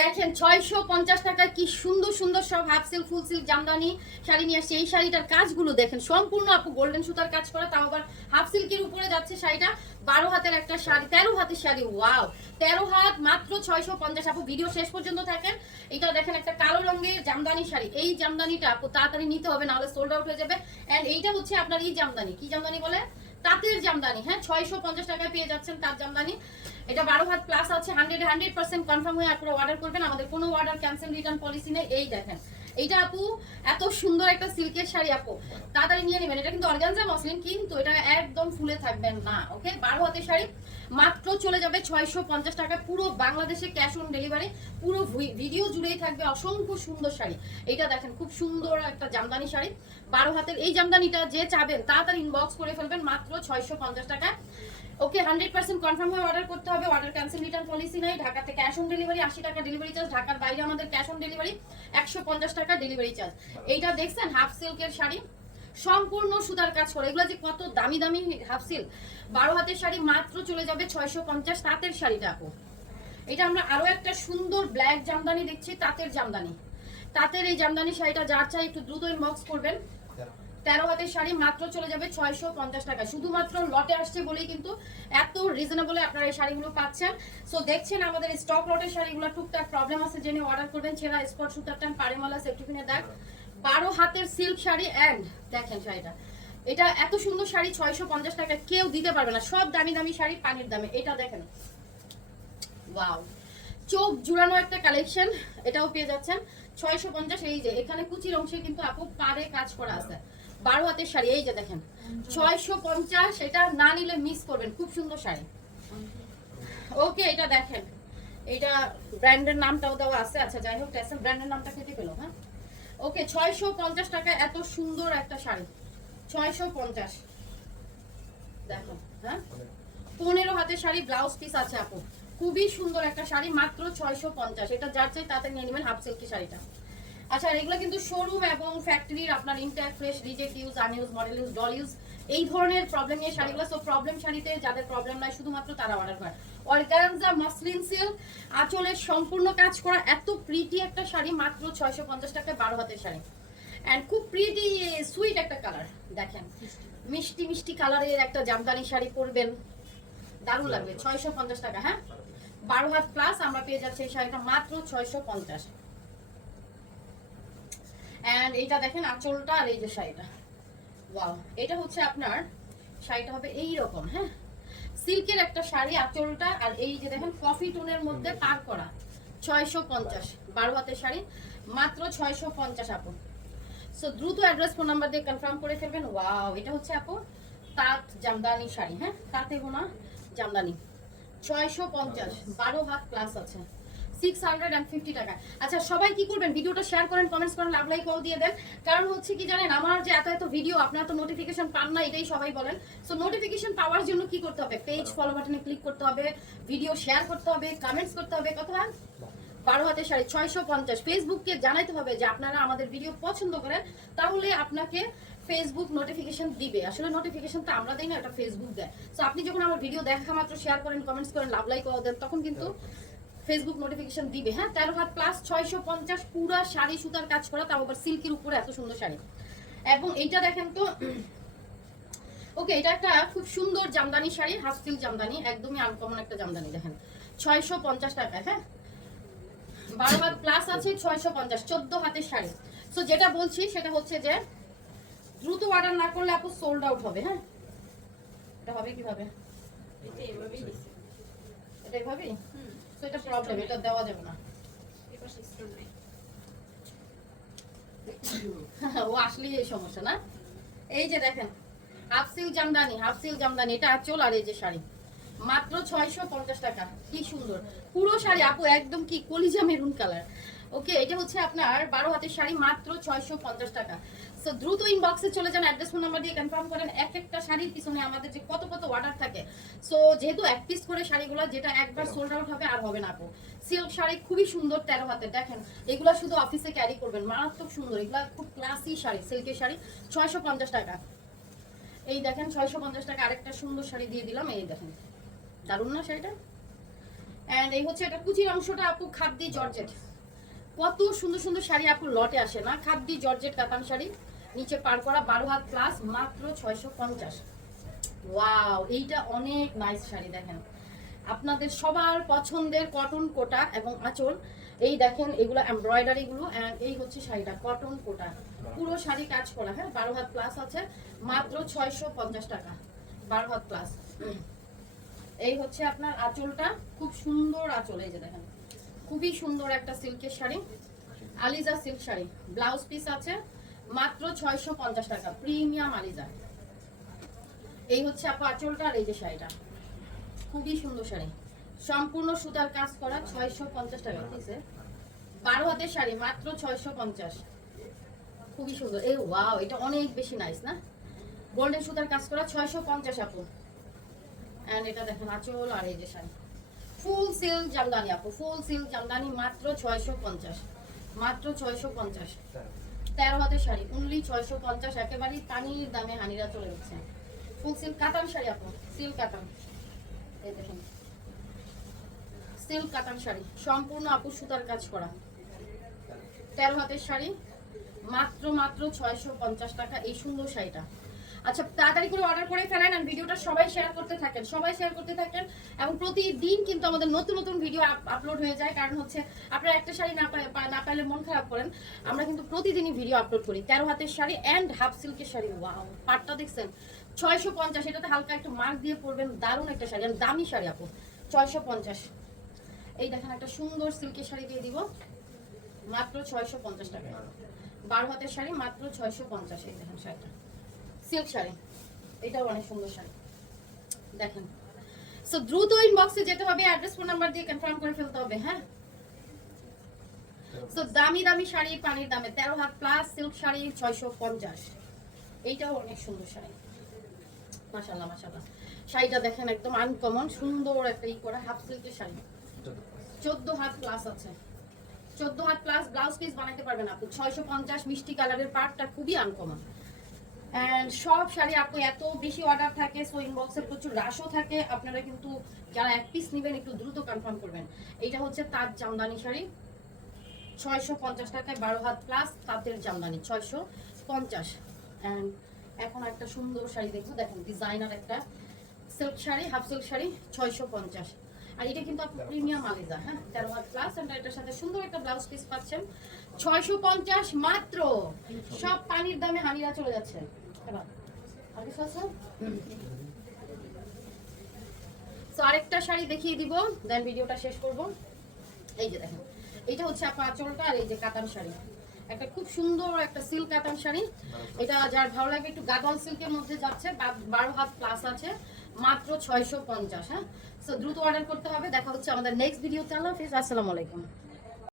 দেখেন 650 টাকায় কি সুন্দর সুন্দর সব হাফ সিল্ক ফুল সিল্ক জামদানি শাড়ি নিয়ে আসছে। এই শাড়িটার কাজগুলো দেখেন সম্পূর্ণ আপু গোল্ডেন সুতার কাজ করা, তাও আবার হাফ সিল্কের উপরে যাচ্ছে শাড়িটা। 12 হাতের একটা শাড়ি, 13 হাতের শাড়ি, ওয়াও 13 হাত মাত্র 650। আপু ভিডিও শেষ পর্যন্ত থাকেন। এটা দেখেন একটা কালো রঙের জামদানি শাড়ি। এই জামদানিটা আপু তাড়াতাড়ি নিতে হবে, নাহলে সোল্ড আউট হয়ে যাবে। এন্ড এইটা হচ্ছে আপনার এই জামদানি, কি জামদানি বলে, তাঁতের জামদানি। হ্যাঁ 650 টাকায় পেয়ে যাচ্ছেন তাঁত জামদানি। এটা 12 হাত প্লাস আছে, 100% কনফার্ম হয়ে আপনারা অর্ডার করবেন। আমাদের কোনো অর্ডার ক্যান্সেল রিটার্ন পলিসি নেই। এই দেখেন এইটা আপু এত সুন্দর একটা সিল্কের শাড়ি, আপু তাড়াতাড়ি নিয়ে নেবেন। এটা কিন্তু অর্গানজা মসলিন, কিন্তু এটা একদম ফুলে থাকবেন না। ওকে 12 হাতের শাড়ি মাত্র চলে যাবে 650 টাকা। পুরো বাংলাদেশে ক্যাশ অন ডেলিভারি, পুরো ভিডিও জুড়েই থাকবে অসংখ্য সুন্দর শাড়ি। এটা দেখেন খুব সুন্দর একটা জামদানি শাড়ি 12 হাতের। এই জামদানিটা যে চাবেন তাড়াতাড়ি ইনবক্স করে ফেলবেন মাত্র 650 টাকা। ওকে 100% কনফার্ম হয়ে অর্ডার করতে হবে। অর্ডার ক্যান্সেল রিটার্ন পলিসি নাই। ঢাকাতে ক্যাশ অন ডেলিভারি 80 টাকা ডেলিভারি চার্জ। ঢাকার বাইরে আমাদের ক্যাশ অন ডেলিভারি 150 টাকা ডেলিভারি চার্জ। এইটা দেখছেন হাফ সিল্কের শাড়ি, সম্পূর্ণ সুতার কাজ করে। এগুলো যে কত দামি দামি হাফ সিল্ক। 12 হাতের শাড়ি মাত্র চলে যাবে 650। তাঁতের শাড়িটা আপু, এটা আমরা আরো একটা সুন্দর ব্ল্যাক জামদানি দেখছি, তাঁতের জামদানি। তাঁতের এই জামদানি শাড়িটা যার চাই একটু দ্রুত ইনবক্স করবেন। 13 হাতের শাড়ি মাত্র চলে যাবে 650 টাকা। শুধুমাত্র লটে আসছে বলেই কিন্তু এত রিজনেবলে আপনারা এই শাড়িগুলো পাচ্ছেন। সো দেখছেন আমাদের স্টক লটের শাড়িগুলো টুকটাক প্রবলেম আছে, জেনে অর্ডার করবেন। ছেঁড়া স্পট সুতার টান, পাড়েমালা, সেফটিপিনের দাগ। 12 হাতের সিল্ক শাড়ি। এন্ড দেখেন শাড়িটা, এটা এত সুন্দর শাড়ি 650 টাকা কেউ দিতে পারবে না। সব দামি দামি শাড়ি পানির দামে। এটা দেখেন ওয়াও, চোখ জুড়ানো একটা কালেকশন। এটাও পেয়ে যাচ্ছেন 650। এই যে এখানে কুচির অংশে কিন্তু আপু পাড়ে কাজ করা আছে। 12 হাতের শাড়ি, এই যে দেখেন 650। এটা না নিলে মিস করবেন, খুব সুন্দর শাড়ি। ওকে এটা দেখেন, এটা ব্র্যান্ডের নামটাও দেওয়া আছে। আচ্ছা যাই হোক, টেসেল ব্র্যান্ডের নামটা খেতে পেলো। হ্যাঁ ওকে 650 টাকা এত সুন্দর একটা শাড়ি 650। দেখো হ্যাঁ 15 হাতের শাড়ি, ব্লাউজ পিস আছে আপু। খুবই সুন্দর একটা শাড়ি মাত্র 650। এটা যার চাই তাতে নিয়ে নেবেন হাফ সিল্কি শাড়িটা। আচ্ছা আর এগুলো কিন্তু শোরুম এবং ফ্যাক্টরির আপনার intact fresh, reject use, আনইউজ, model use, doll use, এই ধরনের প্রবলেম নিয়ে শাড়িগুলো। সো প্রবলেম শাড়িতে যাদের প্রবলেম নাই শুধুমাত্র তারা অর্ডার করে। অর্গানজা মসলিন সিল্ক, আঁচলের সম্পূর্ণ কাজ করা এত প্রিটি একটা শাড়ি মাত্র 650 টাকায় 12 হাতের শাড়ি। এন্ড খুব প্রিটি সুইট একটা কালার দেখেন, মিষ্টি মিষ্টি কালারের একটা জামদানি শাড়ি পরবেন, দারুণ লাগবে। 650 টাকা। হ্যাঁ 12 হাত প্লাস আমরা পেয়ে যাচ্ছি এই শাড়িটা মাত্র 650। এন্ড এইটা দেখেন আঁচলটা, আর এই যে শাড়িটা, ওয়াও এটা হচ্ছে আপনার শাড়িটা হবে এই রকম। হ্যাঁ সিল্কের একটা শাড়ি, আঁচলটা, আর এই যে দেখেন কফি টোনের মধ্যে পার করা। 650 12 হাতের শাড়ি মাত্র 650 আপু। সো দ্রুত অ্যাড্রেস ফোন নাম্বার দিয়ে কনফার্ম করে ফেলবেন। ওয়াও এটা হচ্ছে আপু তাঁত জামদানি শাড়ি। হ্যাঁ তাঁতে বোনা জামদানি 650, 12 হাত প্লাস আছে, 650 টাকা। আচ্ছা সবাই কি করবেন, ভিডিওটা শেয়ার করেন, কমেন্টস করেন, লাভ লাইক কল দিয়ে দেন। কারণ হচ্ছে কি জানেন, আমার যে এত এত ভিডিও আপনারা তো নোটিফিকেশন পান না, এটাই সবাই বলেন। সো নোটিফিকেশন পাওয়ার জন্য কি করতে হবে, পেজ ফলো বাটনে ক্লিক করতে হবে, ভিডিও শেয়ার করতে হবে, কমেন্টস করতে হবে। কথা 12 হাতের শাড়ি 650। ফেসবুককে জানাইতে হবে যে আপনারা আমাদের ভিডিও পছন্দ করেন, তাহলে আপনাকে ফেসবুক নোটিফিকেশন দিবে। আসলে নোটিফিকেশন তো আমরা দেই না, এটা ফেসবুক দেয়। সো আপনি যখন আমার ভিডিও দেখা মাত্র শেয়ার করেন, কমেন্টস করেন, লাভ লাইক দেন, তখন কিন্তু ফেসবুক নোটিফিকেশন দিবে। হ্যাঁ 13 হাত প্লাস 650, পুরা শাড়ি সুতার কাজ করা, তাও আবার সিল্কের উপরে এত সুন্দর শাড়ি। এবং এইটা দেখেন তো ওকে, এটা একটা খুব সুন্দর জামদানি শাড়ি, হাফ সিল্ক জামদানি, একদমই আনকমন একটা জামদানি। দেখেন 650 টাকা। হ্যাঁ 12 হাত প্লাস আছে 650, 14 হাতের শাড়ি। সো যেটা বলছি সেটা হচ্ছে যে দ্রুত অর্ডার না করলে আপু সোল্ড আউট হবে। হ্যাঁ এটা হবে কিভাবে, এটা এভাবেই। সো এটা প্রবলেম, এটা দেওয়া যাবে না। ও আসলেই এই সমস্যা না। এই যে দেখেন half silk Jamdani, half silk Jamdani, এটা আঁচল আর এই যে শাড়ি মাত্র 650 টাকা। কি সুন্দর পুরো শাড়ি আপু, একদম কি কলিজা মেরুন কালার। ওকে এটা হচ্ছে আপনার 12 হাতের শাড়ি মাত্র 650 টাকা। সো দ্রুত ইনবক্সে চলে যান, অ্যাড্রেস ফোন নাম্বার দিয়ে কনফার্ম করেন। এক একটা শাড়ির পিছনে আমাদের যে কত কত অর্ডার থাকে। সো যেহেতু এক পিস করে শাড়িগুলো, যেটা একবার সোল্ড আউট হবে আর হবে না আপু। সিল্ক শাড়ি খুবই সুন্দর 13 হাতের। দেখেন এগুলো শুধু অফিসে ক্যারি করবেন, মারাত্মক সুন্দর। এগুলো খুব ক্লাসি শাড়ি, সিল্কের শাড়ি 650 টাকা। এই দেখেন 650 টাকা আরেকটা সুন্দর শাড়ি দিয়ে দিলাম। এই দেখেন দারুণ না শাড়িটা, এন্ড এই হচ্ছে এটা কুচির অংশটা আপু খাদ্দি জর্জেট। কত সুন্দর সুন্দর শাড়ি আপু লটে আসে না, খাদ্দি জর্জেট কাতান শাড়ি, নিচে পার করা 12 হাত প্লাস, মাত্র 650। ওয়াও, এইটা অনেক নাইস শাড়ি। দেখেন আপনাদের সবার পছন্দের কটন কোটা এবং আঁচল, এই দেখেন এগুলো এমব্রয়ডারি গুলো। এন্ড এই হচ্ছে শাড়িটা কটন কোটা, পুরো শাড়ি কাজ করা। হ্যাঁ 12 হাত প্লাস আছে, মাত্র 650 টাকা, 12 হাত প্লাস। এই হচ্ছে আপনার আঁচলটা, খুব সুন্দর আঁচল, এই যে দেখেন খুবই সুন্দর একটা সিল্কের sari, Aliza silk sari. Blouse piece আছে মাত্র 650 টাকা, প্রিমিয়াম আলিজা। এই হচ্ছে আপু আঁচলটা, আর এই যে শাড়িটা খুবই সুন্দর শাড়ি, সম্পূর্ণ সুতার কাজ করা, 650 টাকা পিসে। 12 হাতের শাড়ি মাত্র 650, খুবই সুন্দর। এই ওয়াও, এটা অনেক বেশি নাইস না, গোল্ডেন সুতার কাজ করা, 650 আপু। এন্ড এটা দেখেন আঁচল, আর এই যে শাড়ি ফুল সিল্ক জামদানি আপু, ফুল সিল্ক জামদানি, মাত্র 650, মাত্র 650। 13 হাতের শাড়ি অনলি 650, একেবারেই পানির দামে হানিরা চলে যাচ্ছে। ফুল সিল্ক কাতান শাড়ি আপু, সিল্ক কাতান, এই দেখেন সিল্ক কাতান শাড়ি, সম্পূর্ণ আপু সুতার কাজ করা, 13 হাতের শাড়ি, মাত্র মাত্র 650 টাকা এই সুন্দর শাড়িটা। আচ্ছা তাড়াতাড়ি করে অর্ডার করে ফেলেন, আর ভিডিওটা সবাই শেয়ার করতে থাকেন, সবাই শেয়ার করতে থাকেন। এবং প্রতিদিন কিন্তু আমাদের নতুন নতুন ভিডিও আপলোড হয়ে যায়, কারণ হচ্ছে আপনারা একটা শাড়ি না পাইলে মন খারাপ করেন, আমরা কিন্তু প্রতিদিনই ভিডিও আপলোড করি। 13 হাতের শাড়ি এন্ড হাফ সিল্কের শাড়ি, ওয়াও পাটটা দেখছেন 650, এটাতে হালকা একটু মার্ক দিয়ে পরবেন, দারুণ একটা শাড়ি, আর দামি শাড়ি আপু 650। এই দেখেন একটা সুন্দর সিল্কের শাড়ি দিয়ে দিব মাত্র 650 টাকা, 12 হাতের শাড়ি মাত্র 650। এই দেখেন শাড়িটা সিল্ক শাড়ি, এটাও অনেক সুন্দর শাড়ি দেখেন। সো দ্রুত ইনবক্সে যেতে হবে, অ্যাড্রেস ফোন নাম্বার দিয়ে কনফার্ম করে ফেলতে হবে। হ্যাঁ সো দামি দামি শাড়ি পানির দামে, 13 হাত প্লাস সিল্ক শাড়ি 650, এইটাও অনেক সুন্দর শাড়ি, মাশাআল্লাহ মাশাআল্লাহ। শাড়িটা দেখেন একদম আনকমন সুন্দর একটা ই করা হাফ সিল্কের শাড়ি, 14 হাত প্লাস আছে, 14 হাত প্লাস, ব্লাউজ পিস বানাইতে পারবেন আপনি 650। মিষ্টি কালারের পার্টটা খুবই আনকমন। এন্ড সব শাড়ি আপু এত বেশি অর্ডার থাকে, সো ইনবক্সে প্রচুর রাশও থাকে, আপনারা কিন্তু যারা এক পিস নেবেন একটু দ্রুত কনফার্ম করবেন। এইটা হচ্ছে তাঁত জামদানি শাড়ি, 650 টাকায় 12 হাত প্লাস তাঁতের জামদানি, 650। এন্ড এখন একটা সুন্দর শাড়ি দেখবো, দেখেন ডিজাইনার একটা silk sari, half silk sari, 650। আর এটা কিন্তু আপনি প্রিমিয়াম আলিজা, হ্যাঁ 13 হাত প্লাস, এন্ড এটার সাথে সুন্দর একটা ব্লাউজ পিস পাচ্ছেন, 650 মাত্র। সব পানির দামে হানিরা চলে যাচ্ছে। এবার আর কিছু আছে? সো আরেকটা শাড়ি দেখিয়ে দিব, দেন ভিডিওটা শেষ করব। এই যে দেখেন এটা হচ্ছে আপনার আঁচলটা, আর এই যে কাতান শাড়ি, একটা খুব সুন্দর একটা সিল্ক কাতান শাড়ি। এটা যার ভালো লাগে একটু গাদল সিল্কের মধ্যে যাচ্ছে, 12 হাত প্লাস আছে, মাত্র 650। হ্যাঁ সো দ্রুত অর্ডার করতে হবে। দেখা হচ্ছে আমাদের নেক্সট ভিডিওতে। আল্লাহ হাফেজ, আসসালামু আলাইকুম।